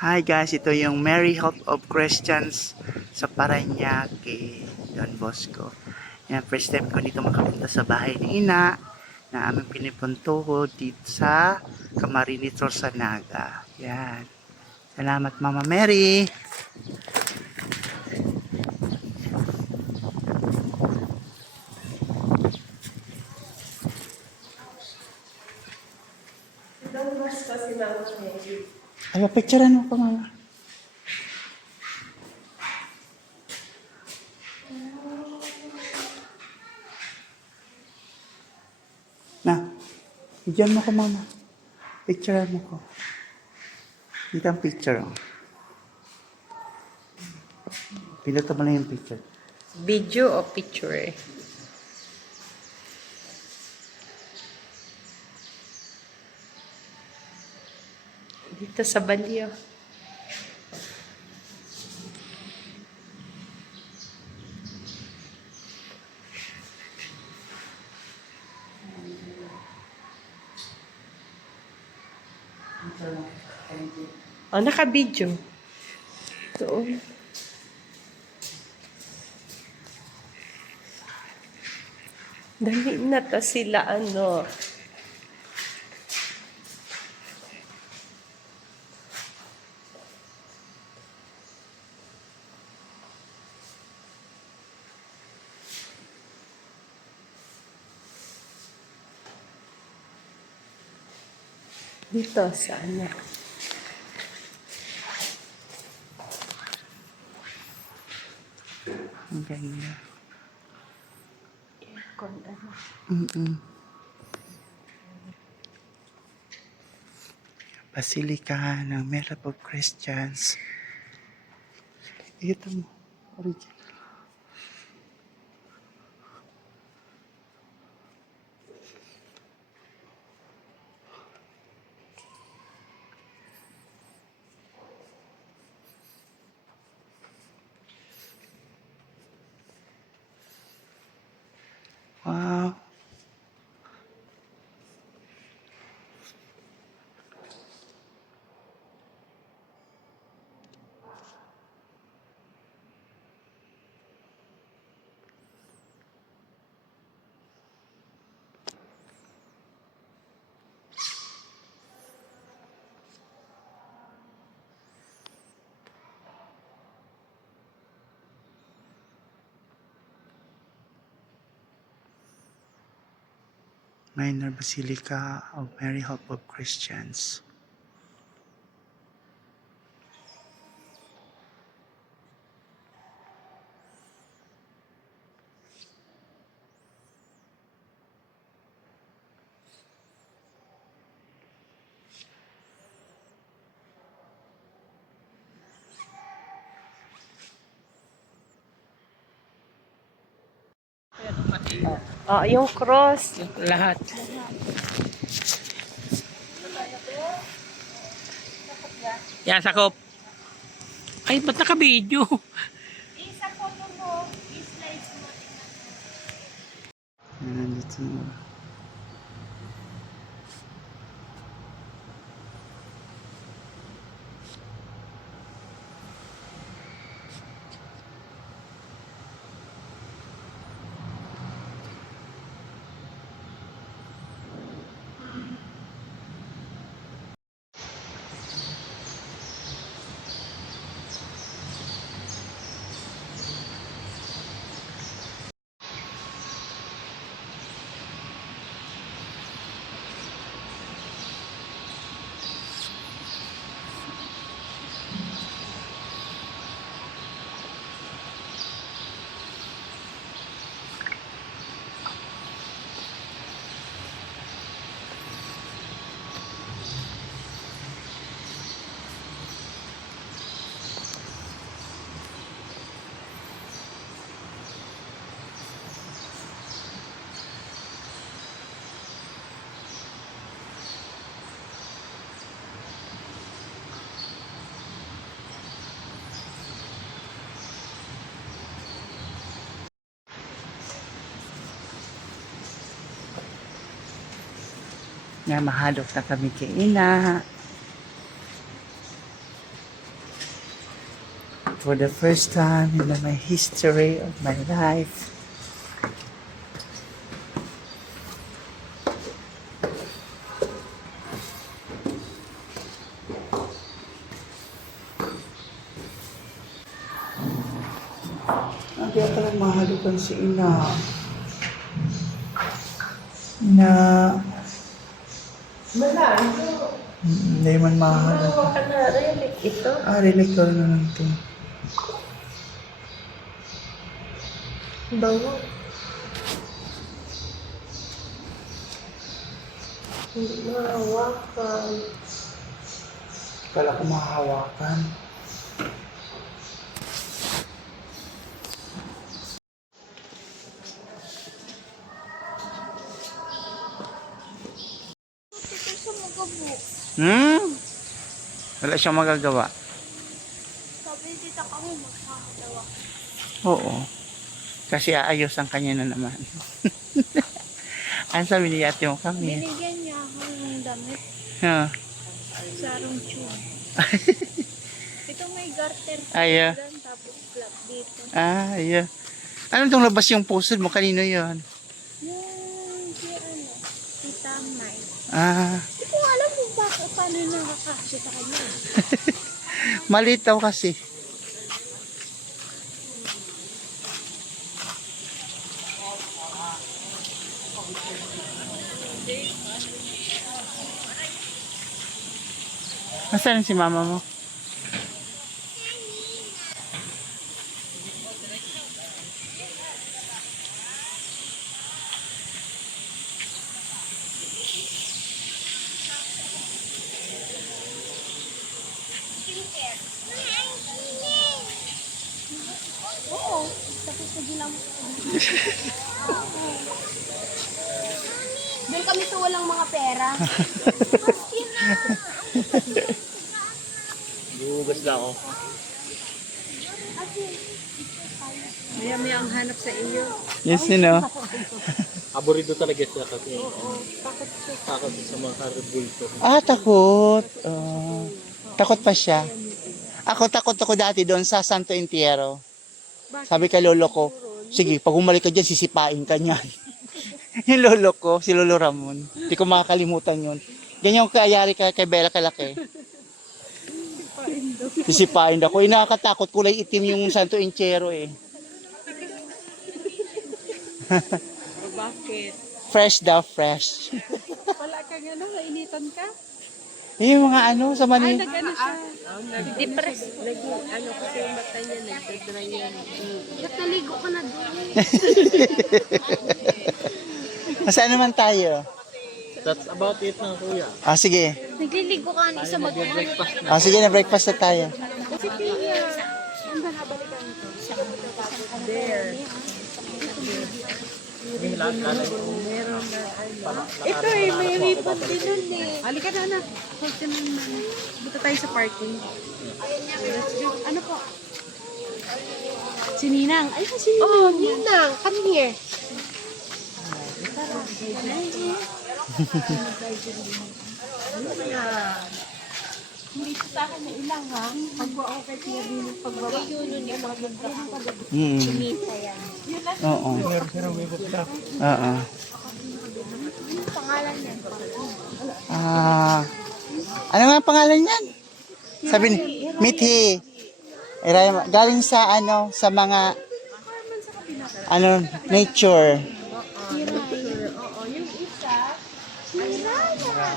Hi guys, ito yung Mary Hope of Christians sa Parañaque, Don Bosco. Yan, first time ko dito makapunta sa bahay ni Ina na aming pinipuntuho dito sa Camarines Rorsanaga. Yan. Salamat Mama Mary. Don Bosco si Mama Mary. Ay, picturean mo pa Mama. Na, bigyan mo ko Mama. Picturean mo ko. Dito ang picture. Oh. Pinuto mo lang yung picture. Video o picture? Dito sa Balyo. Oh, naka-video. Ito. Dali na to sila, ano. Dito sa ano. Ang ganda. Aircon, ano. Basilica ng Mary Hope of Christians. Ito mo. Original. Wow. Minor Basilica of Mary Hope of Christians. Oh, yung cross. Lahat. Yan, sakop. Ay, ba't naka-video? Nandito mo. Nga mahalok na kami kay Ina. For the first time in my history of my life. Ang kaya talagang mahalikan si Ina. Ina. Malayo. Hindi man mahal. Ano ka na, relic ito? Relate ko na lang ito. Bawa. Hindi mahawakan. Kala ko mahahawakan. Wala siyang magagawa. Sabi ni tita kami magsasalawa. Oo. Kasi aayos ang kanya na naman. Ano sabi ni ate mo kami? Binigyan niya ako ng damit Ha. sa arong tube. Ito may garter Aya. dyan, tapos flap dito. Yeah. Ano itong labas yung pusod mo? Kanino yon? Yung si ano, si Tamay. Hindi Hindi ko alam kung bakit paano nakakasya sa kanya. maliit daw kasi. Nasaan si mama mo? Oo, tapos nagilang mo. Doon kami sa walang mga pera. Bugas na ako. Maya-maya ang hanap sa iyo. Yes, no? Aburido talaga siya kasi. Takot sa mga bulto. Takot. Takot pa siya. Takot ako dati doon sa Santo Entierro. Sabi kay lolo ko, sige, pag umalik ka dyan, sisipain ka niyan. Yung lolo ko, si Lolo Ramon. Hindi ko makakalimutan yun. Ganyan yung kayari kay Bella Kalaki. Sisipain ako. Nakakatakot, kulay itim yung Santo Entierro eh. Bakit? Fresh daw, fresh. Wala ka nga na, nainitan ka? Yung mga ano, sa mani. Nag-ano siya? Depressed. Ano kasi yung mata niya, nagdadry yan. Ba't naligo ka na doon? Saan naman tayo? That's about it na kuya. Sige. Nagliligo ka na isa Breakfast na. Sige na, breakfast na tayo. There. Ito eh, may ribbon din nun eh. Halika na anak. Halika na naman. Dito tayo sa parking. Let's go. Ano po? Si Ninang. Ay, si Ninang. Oh, Ninang. Come here. Hindi ito sa akin na ilang ha. Pagwa ako kay Tia Dino. Pagwa ako. Yun yung maganda ko. Sinita yan. Oo. Oo. Pangalan niya. Ano nga pangalan niyan? Sabi ni Mithi. Galing sa ano, sa mga ano, nature. Oo, yung isa. Hiraya.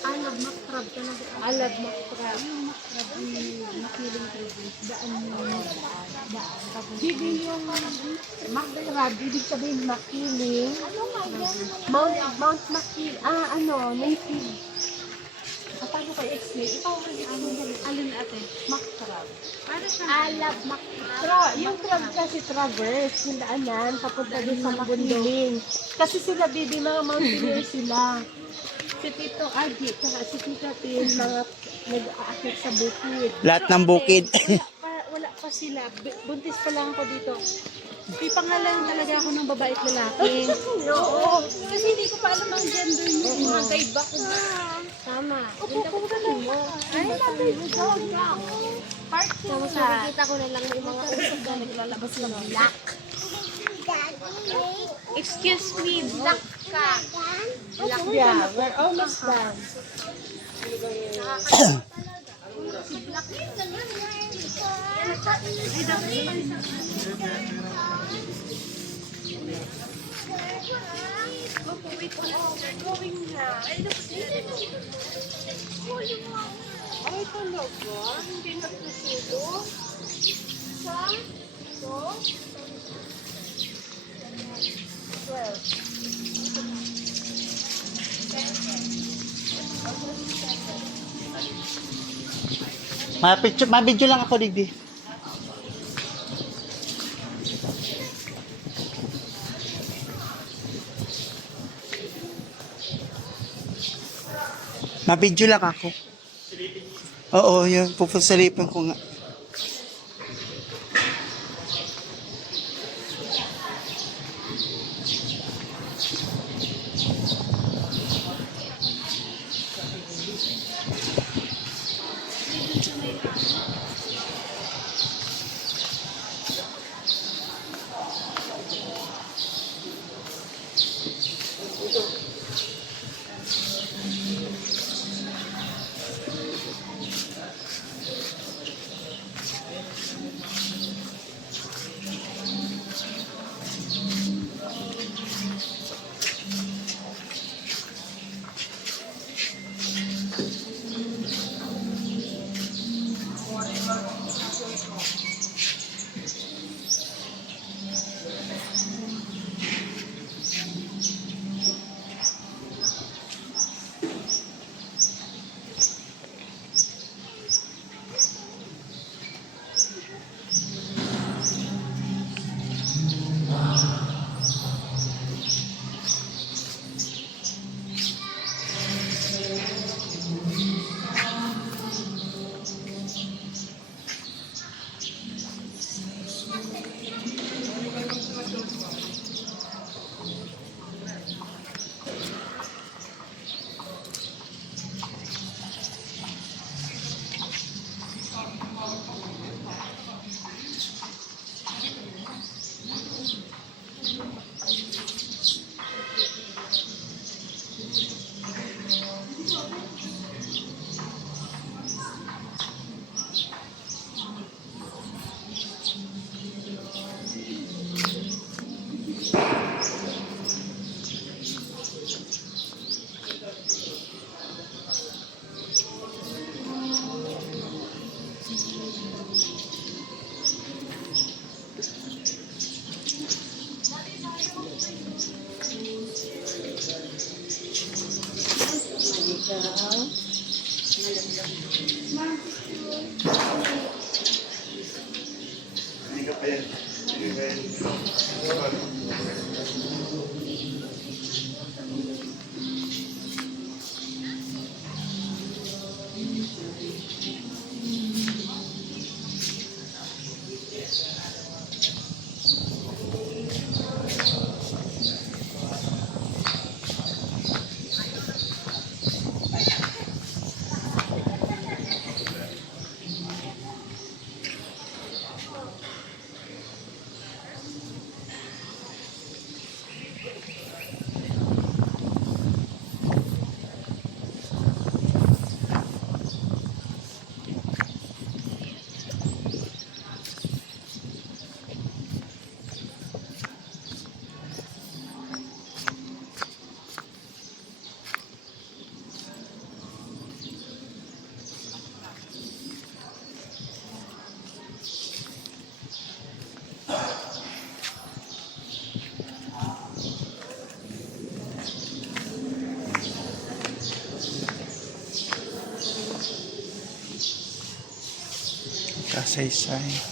Alab makrab ka na. Alab makrab. Yung makrab yung makiling province. Daan yung daan. Bibig yung makrab. Ibig sabihin makiling. Ano nga yan? Mount Makiling. Native. Paano kayo explain? Ikaw ang explain. Alin ate? Makrab. Para siya. Alab mak. Yung crab kasi traverse, yung daanan, papunta din sa Makiling. Kasi sila, baby, mga mountaineer sila. Si Tito Adi, tsaka si Tita Tin, mga nag-aakit sa bukid. Lahat ng bukid. Wala pa sila. Buntis pa lang ako dito. May pangalan talaga ako ng babae at lalaki. Oo. Kasi hindi ko pa alam ang gender niyo. Mga guide ba ko? Tama. Opo, kung mo. Ay, mabay ko. Part 2 Tapos nakikita ko na lang may mga usap na naglalabas ng black. Excuse me, black ka. Black Yeah, we're almost done. si black. Ay, talaga? Hindi nagsusulo? Sa? Ito? 12. Ma-video lang ako, Digdi. Ma-video lang ako. Oo, yun. Pupusalipan ko nga. Kasaysay.